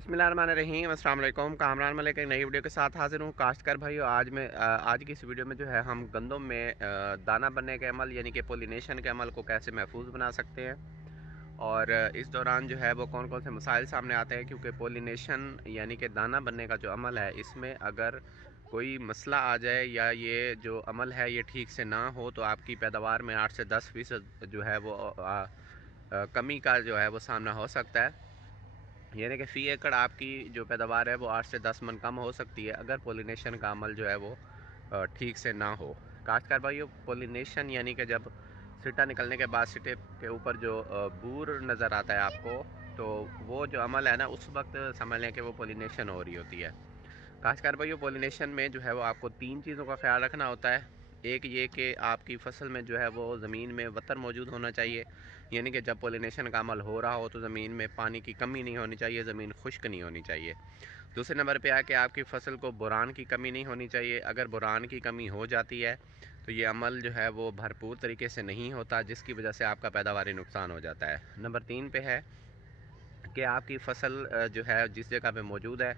بسم اللہ الرحمن الرحیم، السلام علیکم۔ کامران ملک ایک نئی ویڈیو کے ساتھ حاضر ہوں۔ کاشتکار بھائیو، آج کی اس ویڈیو میں جو ہے ہم گندم میں دانہ بننے کے عمل یعنی کہ پولینیشن کے عمل کو کیسے محفوظ بنا سکتے ہیں، اور اس دوران جو ہے وہ کون کون سے مسائل سامنے آتے ہیں، کیونکہ پولینیشن یعنی کہ دانہ بننے کا جو عمل ہے، اس میں اگر کوئی مسئلہ آ جائے یا یہ جو عمل ہے یہ ٹھیک سے نہ ہو تو آپ کی پیداوار میں 8 سے 10% جو ہے وہ کمی کا جو ہے وہ سامنا ہو سکتا ہے۔ یعنی کہ فی ایکڑ آپ کی جو پیداوار ہے وہ 8 سے 10 من کم ہو سکتی ہے اگر پولینیشن کا عمل جو ہے وہ ٹھیک سے نہ ہو۔ کاشتکار بھائیو، پولینیشن یعنی کہ جب سٹا نکلنے کے بعد سٹے کے اوپر جو بور نظر آتا ہے آپ کو، تو وہ جو عمل ہے نا، اس وقت سمجھ لیں کہ وہ پولینیشن ہو رہی ہوتی ہے۔ کاشتکار بھائیو، پولینیشن میں جو ہے وہ آپ کو 3 چیزوں کا خیال رکھنا ہوتا ہے۔ ایک یہ کہ آپ کی فصل میں جو ہے وہ زمین میں وتر موجود ہونا چاہیے، یعنی کہ جب پولینیشن کا عمل ہو رہا ہو تو زمین میں پانی کی کمی نہیں ہونی چاہیے، زمین خشک نہیں ہونی چاہیے۔ دوسرے نمبر پہ ہے کہ آپ کی فصل کو بوران کی کمی نہیں ہونی چاہیے۔ اگر بوران کی کمی ہو جاتی ہے تو یہ عمل جو ہے وہ بھرپور طریقے سے نہیں ہوتا، جس کی وجہ سے آپ کا پیداواری نقصان ہو جاتا ہے۔ نمبر 3 پہ ہے کہ آپ کی فصل جو ہے جس جگہ پہ موجود ہے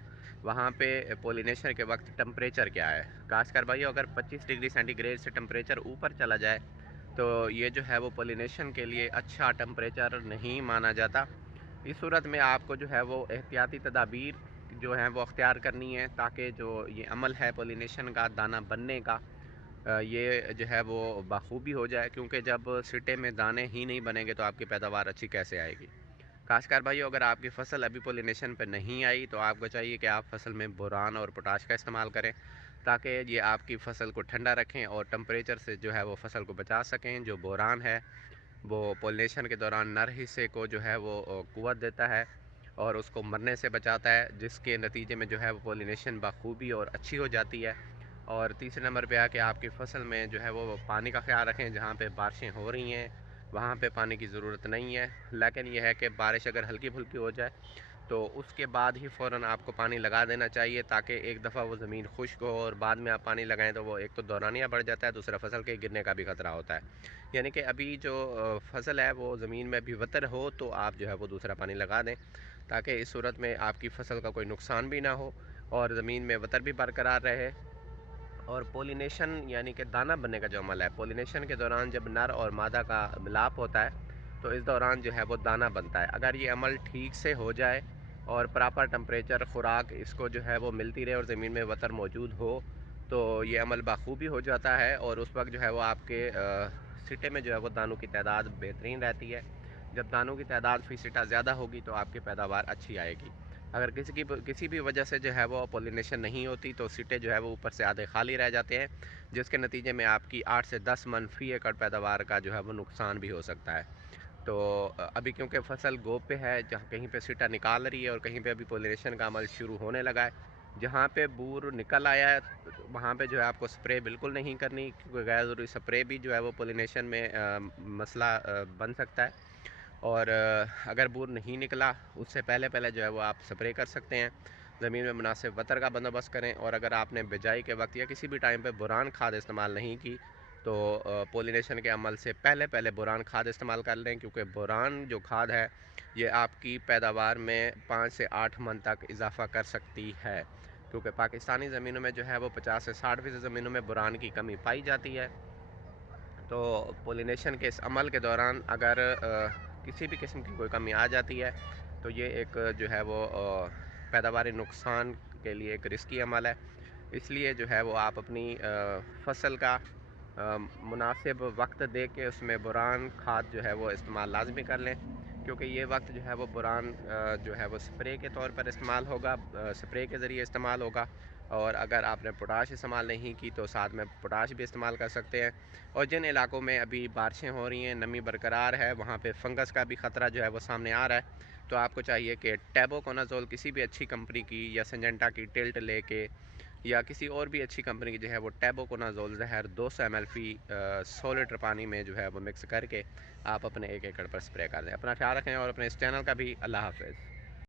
وہاں پہ پولینیشن کے وقت ٹمپریچر کیا ہے۔ کاشتکار بھائیو، اگر 25 ڈگری سینٹی گریڈ سے ٹمپریچر اوپر چلا جائے تو یہ جو ہے وہ پولینیشن کے لیے اچھا ٹمپریچر نہیں مانا جاتا۔ اس صورت میں آپ کو جو ہے وہ احتیاطی تدابیر جو ہیں وہ اختیار کرنی ہے، تاکہ جو یہ عمل ہے پولینیشن کا دانہ بننے کا، یہ جو ہے وہ بخوبی ہو جائے، کیونکہ جب سٹے میں دانے ہی نہیں بنیں گے تو آپ کی پیداوار اچھی کیسے آئے گی۔ کاشتکار بھائیو، اگر آپ کی فصل ابھی پولینیشن پہ نہیں آئی تو آپ کو چاہیے کہ آپ فصل میں بوران اور پوٹاش کا استعمال کریں، تاکہ یہ آپ کی فصل کو ٹھنڈا رکھیں اور ٹمپریچر سے جو ہے وہ فصل کو بچا سکیں۔ جو بوران ہے وہ پولینیشن کے دوران نر حصے کو جو ہے وہ قوت دیتا ہے اور اس کو مرنے سے بچاتا ہے، جس کے نتیجے میں جو ہے وہ پولینیشن بخوبی اور اچھی ہو جاتی ہے۔ اور تیسرے نمبر پہ ہے کہ آپ کی فصل میں جو ہے وہ پانی کا خیال رکھیں۔ جہاں پہ بارشیں ہو رہی ہیں وہاں پہ پانی کی ضرورت نہیں ہے، لیکن یہ ہے کہ بارش اگر ہلکی پھلکی ہو جائے تو اس کے بعد ہی فوراً آپ کو پانی لگا دینا چاہیے، تاکہ ایک دفعہ وہ زمین خشک ہو اور بعد میں آپ پانی لگائیں تو وہ ایک تو دورانیہ بڑھ جاتا ہے، دوسرا فصل کے گرنے کا بھی خطرہ ہوتا ہے۔ یعنی کہ ابھی جو فصل ہے وہ زمین میں بھی وتر ہو تو آپ جو ہے وہ دوسرا پانی لگا دیں، تاکہ اس صورت میں آپ کی فصل کا کوئی نقصان بھی نہ ہو اور زمین میں وتر بھی برقرار رہے۔ اور پولینیشن یعنی کہ دانہ بننے کا جو عمل ہے، پولینیشن کے دوران جب نر اور مادہ کا ملاپ ہوتا ہے تو اس دوران جو ہے وہ دانہ بنتا ہے۔ اگر یہ عمل ٹھیک سے ہو جائے اور پراپر ٹمپریچر خوراک اس کو جو ہے وہ ملتی رہے اور زمین میں وتر موجود ہو تو یہ عمل بخوبی ہو جاتا ہے، اور اس وقت جو ہے وہ آپ کے سٹے میں جو ہے وہ دانوں کی تعداد بہترین رہتی ہے۔ جب دانوں کی تعداد فی سٹا زیادہ ہوگی تو آپ کی پیداوار اچھی آئے گی۔ اگر کسی بھی وجہ سے جو ہے وہ پولینیشن نہیں ہوتی تو سٹے جو ہے وہ اوپر سے آدھے خالی رہ جاتے ہیں، جس کے نتیجے میں آپ کی 8 سے 10 من فی ایکڑ پیداوار کا جو ہے وہ نقصان بھی ہو سکتا ہے۔ تو ابھی کیونکہ فصل گوب پہ ہے، جہاں کہیں پہ سٹا نکال رہی ہے اور کہیں پہ ابھی پولینیشن کا عمل شروع ہونے لگا ہے، جہاں پہ بور نکل آیا ہے وہاں پہ جو ہے آپ کو سپرے بالکل نہیں کرنی، کیونکہ غیر ضروری سپرے بھی جو ہے وہ پولینیشن میں مسئلہ بن سکتا ہے۔ اور اگر بور نہیں نکلا اس سے پہلے جو ہے وہ آپ سپرے کر سکتے ہیں۔ زمین میں مناسب وتر کا بندوبست کریں، اور اگر آپ نے بجائی کے وقت یا کسی بھی ٹائم پہ بوران کھاد استعمال نہیں کی تو پولینیشن کے عمل سے پہلے بوران کھاد استعمال کر لیں، کیونکہ بوران جو کھاد ہے یہ آپ کی پیداوار میں 5 سے 8 من تک اضافہ کر سکتی ہے، کیونکہ پاکستانی زمینوں میں جو ہے وہ 50 سے 60% زمینوں میں بوران کی کمی پائی جاتی ہے۔ تو پولینیشن کے اس عمل کے دوران اگر کسی بھی قسم کی کوئی کمی آ جاتی ہے تو یہ ایک جو ہے وہ پیداواری نقصان کے لیے ایک رسکی عمل ہے۔ اس لیے جو ہے وہ آپ اپنی فصل کا مناسب وقت دے کے اس میں بوران کھاد جو ہے وہ استعمال لازمی کر لیں، کیونکہ یہ وقت جو ہے وہ بوران جو ہے وہ سپرے کے طور پر استعمال ہوگا، سپرے کے ذریعے استعمال ہوگا، اور اگر آپ نے پوٹاش استعمال نہیں کی تو ساتھ میں پوٹاش بھی استعمال کر سکتے ہیں۔ اور جن علاقوں میں ابھی بارشیں ہو رہی ہیں، نمی برقرار ہے، وہاں پہ فنگس کا بھی خطرہ جو ہے وہ سامنے آ رہا ہے، تو آپ کو چاہیے کہ ٹیبوکونازول کسی بھی اچھی کمپنی کی یا سنجنٹا کی ٹلٹ لے کے یا کسی اور بھی اچھی کمپنی کی جو ہے وہ ٹیبوکونازول زہر 200 ml فی 100 لیٹر پانی میں جو ہے وہ مکس کر کے آپ اپنے 1 ایکڑ پر سپرے کر دیں۔ اپنا خیال رکھیں اور اپنے اس چینل کا بھی۔ اللہ حافظ۔